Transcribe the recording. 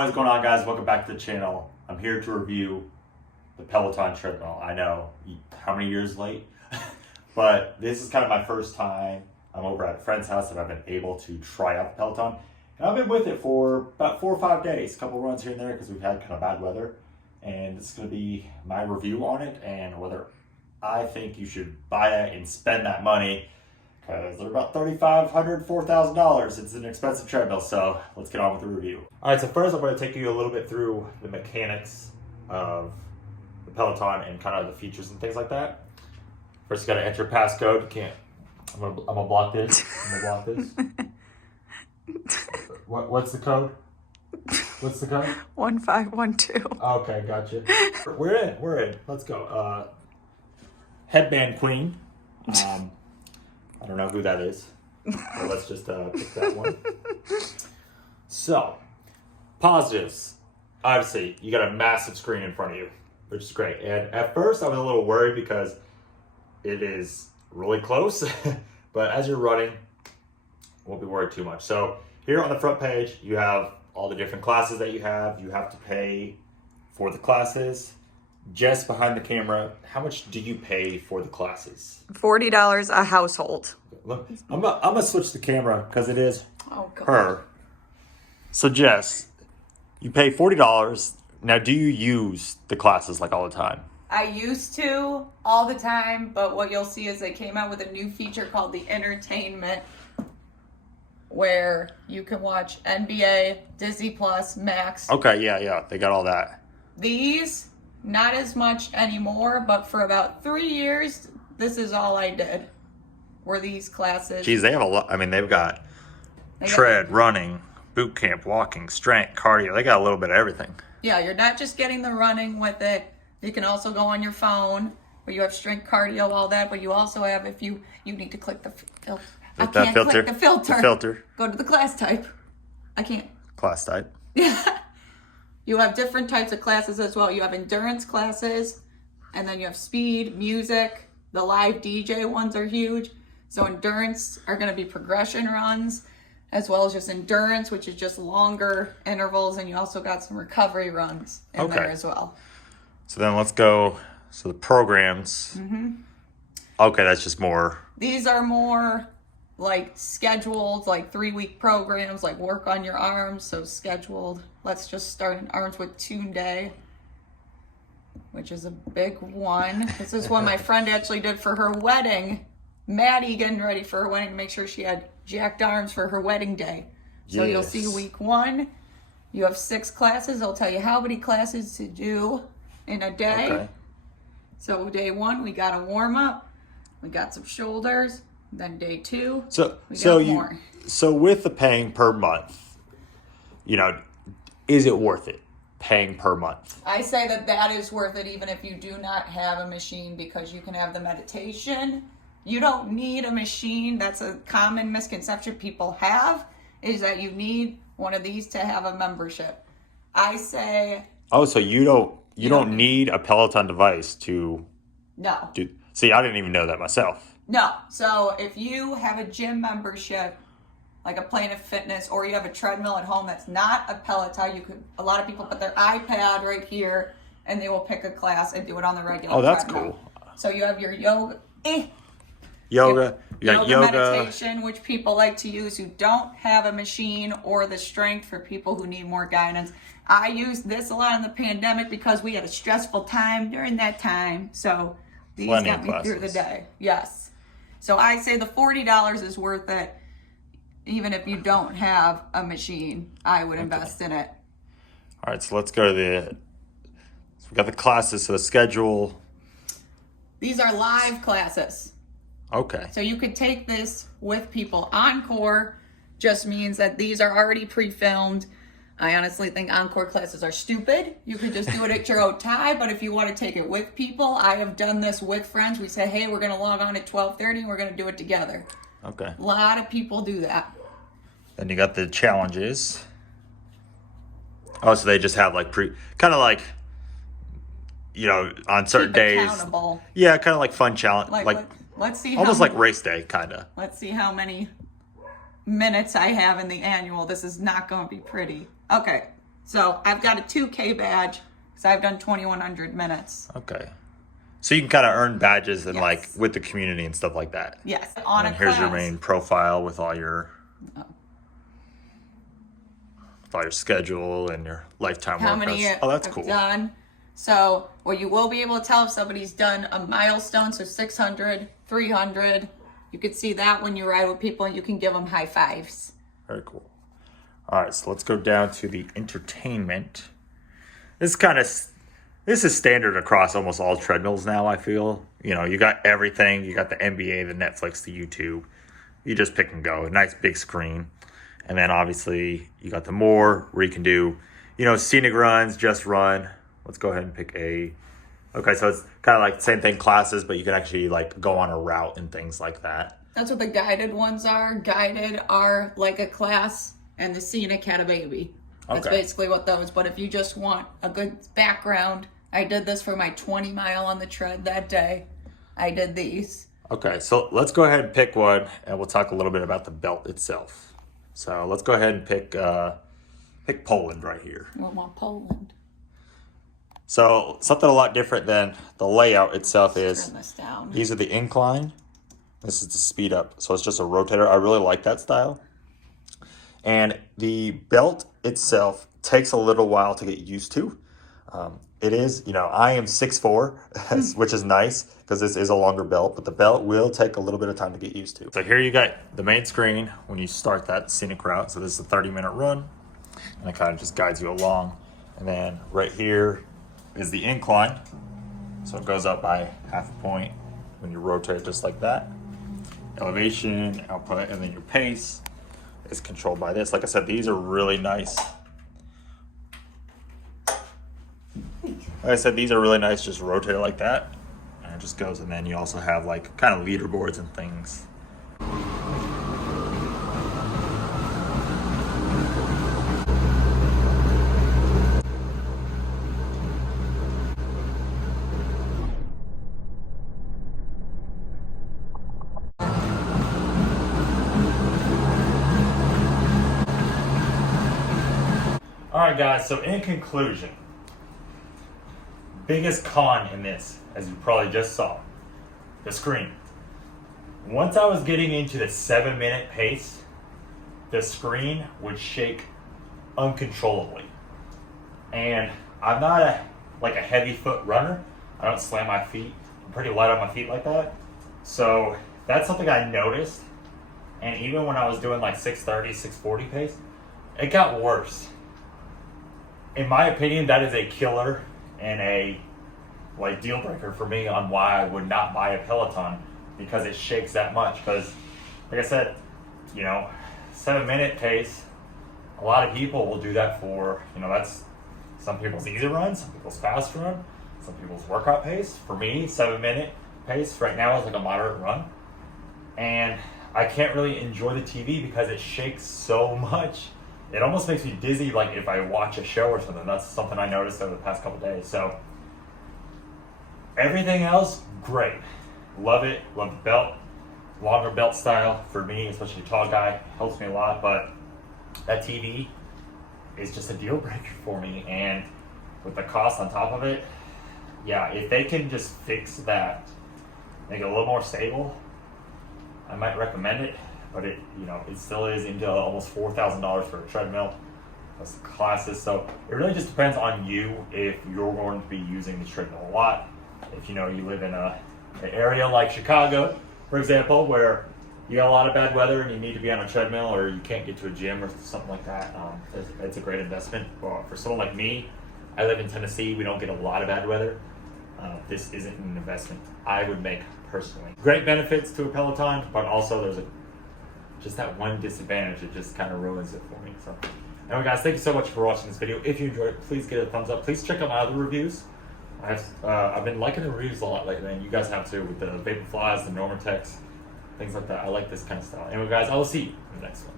What is going on, guys? Welcome back to the channel. I'm here to review the Peloton treadmill. I know, how many years late? But this is kind of my first time. I'm over at a friend's house and I've been able to try out the Peloton. And I've been with it for about 4 or 5 days. A couple runs here and there because we've had kind of bad weather. And it's going to be my review on it and whether I think you should buy it and spend that money. Because they're about $3,500, $4,000. It's an expensive treadmill, so let's get on with the review. All right, so first I'm going to take you a little bit through the mechanics of the Peloton and kind of the features and things like that. First, you got to enter your passcode. You can't. I'm gonna block this. I'm gonna block this. What's the code? What's the code? 1512. Okay, gotcha. We're in. Let's go. Headband Queen. I don't know who that is, but let's just pick that one. So, positives. Obviously, you got a massive screen in front of you, which is great. And at first, I was a little worried because it is really close, but as you're running, won't be worried too much. So, here on the front page, you have all the different classes that you have. You have to pay for the classes. Jess, behind the camera, how much do you pay for the classes? $40 a household. Look, I'm gonna switch the camera because it is her. So Jess, you pay $40. Now, do you use the classes like all the time? I used to all the time, but what you'll see is they came out with a new feature called the Entertainment, where you can watch NBA, Disney Plus, Max. Okay, yeah, they got all that. These, not as much anymore, but for about 3 years, this is all I did. Were these classes. Geez, they have a lot. I mean, they've got tread, running, boot camp, walking, strength, cardio. They got a little bit of everything. Yeah, you're not just getting the running with it. You can also go on your phone where you have strength, cardio, all that. But you also have, if you need to click the filter. I can't click the filter. The filter. Go to the class type. I can't. Class type. Yeah. You have different types of classes as well. You have endurance classes, and then you have speed, music. The live DJ ones are huge. So endurance are going to be progression runs, as well as just endurance, which is just longer intervals, and you also got some recovery runs in there as well. So then let's go. So the programs. Mm-hmm. Okay, that's just more. These are more like scheduled, like 3-week programs, like work on your arms. So scheduled. Let's just start in arms with Tune Day, which is a big one. This is one my friend actually did for her wedding. Maddie getting ready for her wedding to make sure she had jacked arms for her wedding day. So You'll see week 1, you have 6 classes. They'll tell you how many classes to do in a day. Okay. So day 1, we got a warm up. We got some shoulders. Then day 2, So with the paying per month, is it worth it? Paying per month? I say that is worth it even if you do not have a machine, because you can have the meditation. You don't need a machine. That's a common misconception people have, is that you need one of these to have a membership. I say... Oh, so you don't need a Peloton device to... No. See, I didn't even know that myself. No. So if you have a gym membership, like a Planet Fitness, or you have a treadmill at home that's not a Peloton, a lot of people put their iPad right here and they will pick a class and do it on the regular Oh, that's treadmill. cool. So you have your yoga... You got yoga meditation, which people like to use who don't have a machine, or the strength for people who need more guidance. I used this a lot in the pandemic because we had a stressful time during that time. So these got me through the day. Yes. So I say the $40 is worth it. Even if you don't have a machine, I would invest in it. All right, so let's go to so we got the classes, so the schedule. These are live classes. Okay. So you could take this with people. Encore just means that these are already pre-filmed. I honestly think Encore classes are stupid. You could just do it at your own time, but if you want to take it with people, I have done this with friends. We say, hey, we're going to log on at 12:30 and we're going to do it together. Okay. A lot of people do that. Then you got the challenges. Oh, so they just have like kind of like, on certain days. Accountable. Yeah, kind of like fun challenge. Let's see. Almost like race day, kind of. Let's see how many minutes I have in the annual. This is not going to be pretty. Okay, So I've got a 2K badge because I've done 2,100 minutes. Okay. So you can kind of earn badges and Yes. like with the community and stuff like that. Yes, on And a here's class. your main profile with all your schedule and your lifetime How workouts. many Oh, that's I've cool. done. So, well, you will be able to tell if somebody's done a milestone, so 600, 300. You can see that when you ride with people, and you can give them high fives. Very cool. All right, so let's go down to the entertainment. This is standard across almost all treadmills now, I feel. You know, you got everything. You got the NBA, the Netflix, the YouTube. You just pick and go. A nice big screen. And then obviously you got the more where you can do, you know, scenic runs, just run. Let's go ahead and pick a... Okay, so it's kind of like the same thing, classes, but you can actually like go on a route and things like that. That's what the guided ones are. Guided are like a class, and the scenic had a baby. That's Okay. basically what those. But if you just want a good background, I did this for my 20 mile on the tread that day. I did these. Okay, so let's go ahead and pick one, and we'll talk a little bit about the belt itself. So let's go ahead and pick Poland right here. We want Poland. So something a lot different than the layout itself is Turn this down. these are the incline. This is the speed up. So it's just a rotator. I really like that style. And the belt itself takes a little while to get used to. It is, you know, I am 6'4", which is nice because this is a longer belt, but the belt will take a little bit of time to get used to. So here you got the main screen when you start that scenic route. So this is a 30-minute run, and it kind of just guides you along. And then right here is the incline. So it goes up by half a point when you rotate just like that. Elevation, output, and then your pace is controlled by this. Like I said, these are really nice. Like I said, these are really nice, just rotate it like that. And it just goes, and then you also have like kind of leaderboards and things. All right, guys, so in conclusion, biggest con in this, as you probably just saw, the screen. Once I was getting into the 7-minute pace, the screen would shake uncontrollably. And I'm not a heavy foot runner. I don't slam my feet. I'm pretty light on my feet like that. So that's something I noticed. And even when I was doing like 6:30, 6:40 pace, it got worse. In my opinion, that is a killer and a deal breaker for me on why I would not buy a Peloton, because it shakes that much. Because like I said, you know, 7-minute pace, a lot of people will do that for, you know, that's some people's easy run, some people's fast run, some people's workout pace. For me, 7-minute pace right now is like a moderate run. And I can't really enjoy the TV because it shakes so much. It almost makes me dizzy, like if I watch a show or something. That's something I noticed over the past couple days. So everything else, great. Love it. Love the belt. Longer belt style for me, especially a tall guy, helps me a lot. But that TV is just a deal breaker for me. And with the cost on top of it, yeah, if they can just fix that, make it a little more stable, I might recommend it. But it, you know, it still is into almost $4,000 for a treadmill. That's the classes. So it really just depends on you if you're going to be using the treadmill a lot. If you know you live in an area like Chicago, for example, where you got a lot of bad weather and you need to be on a treadmill, or you can't get to a gym or something like that, it's a great investment. But for someone like me, I live in Tennessee. We don't get a lot of bad weather. This isn't an investment I would make personally. Great benefits to a Peloton, but also there's just that one disadvantage. It just kind of ruins it for me. So anyway, guys, thank you so much for watching this video. If you enjoyed it, please give it a thumbs up. Please check out my other reviews. I've been liking the reviews a lot lately, and you guys have too, with the Vaporflies, the Normatex, things like that. I like this kind of style. Anyway, guys, I will see you in the next one.